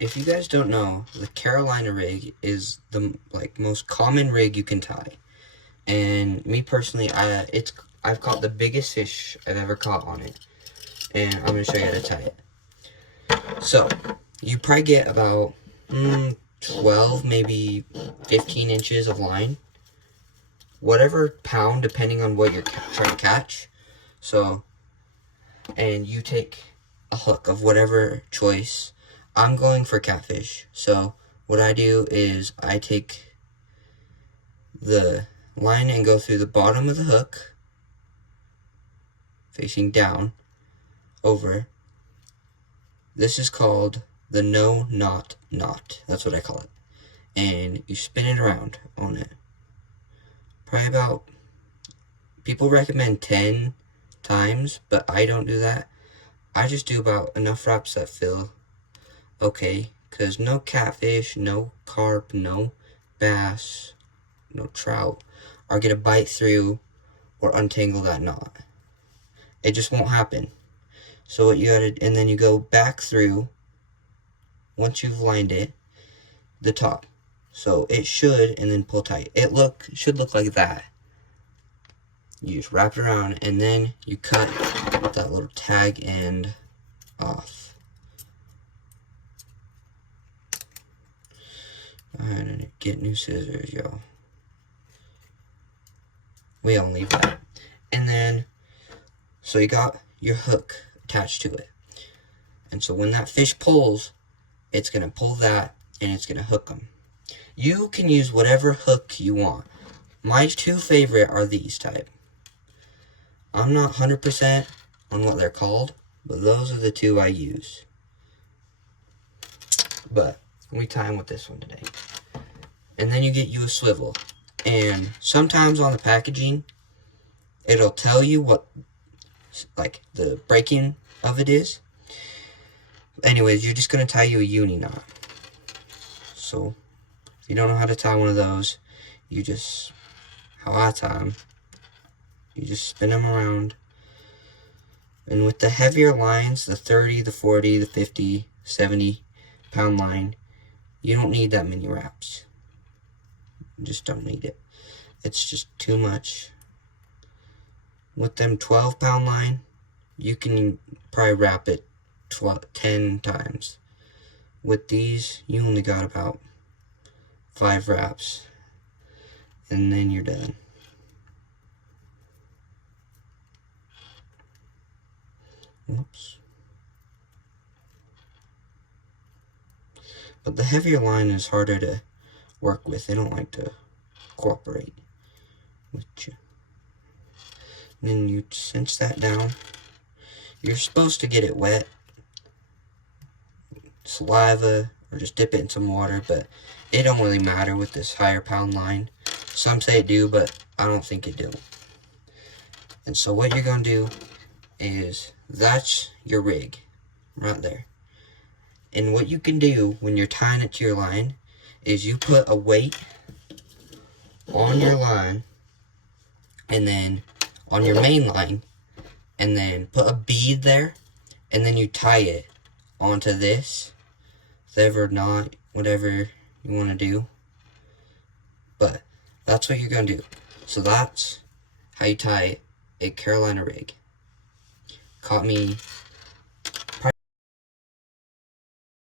if you guys don't know, the Carolina rig is the most common rig you can tie. And me personally, I've caught the biggest fish I've ever caught on it. And I'm going to show you how to tie it. So, you probably get about 12, maybe 15 inches of line. Whatever pound, depending on what you're trying to catch. So, and you take a hook of whatever choice. I'm going for catfish. So, what I do is I take the line and go through the bottom of the hook, facing down, over. This is called the no knot knot. That's what I call it. And you spin it around on it. Probably about, people recommend 10 times, but I don't do that. I just do about enough wraps that feel okay, because no catfish, no carp, no bass, no trout are going to bite through or untangle that knot. It just won't happen. So what you gotta, and then you go back through, once you've lined it, the top. So it should, and then pull tight. It should look like that. You just wrap it around, and then you cut that little tag end off. And get new scissors, y'all. We don't leave that. And then, so you got your hook attached to it. And so when that fish pulls, it's going to pull that, and it's going to hook them. You can use whatever hook you want. My two favorite are these type. I'm not 100% on what they're called, but those are the two I use. But we tie them with this one today. And then you get you a swivel. And sometimes on the packaging, it'll tell you what, like, the breaking of it is. Anyways, you're just going to tie you a uni knot. So, if you don't know how to tie one of those, you just, how I tie them, you just spin them around. And with the heavier lines, the 30, the 40, the 50, 70 pound line, you don't need that many wraps. You just don't need it. It's just too much. With them 12 pound line, you can probably wrap it 10 times. With these, you only got about 5 wraps, and then you're done. Whoops. But the heavier line is harder to work with. They don't like to cooperate with you. And then you cinch that down. You're supposed to get it wet, saliva, or just dip it in some water, but it don't really matter with this higher pound line. Some say it do, but I don't think it do. And so what you're going to do is, that's your rig right there. And what you can do when you're tying it to your line is you put a weight on your line, and then on your main line, and then put a bead there, and then you tie it onto this, whatever you want to do. But that's what you're going to do. So that's how you tie a Carolina rig. Caught me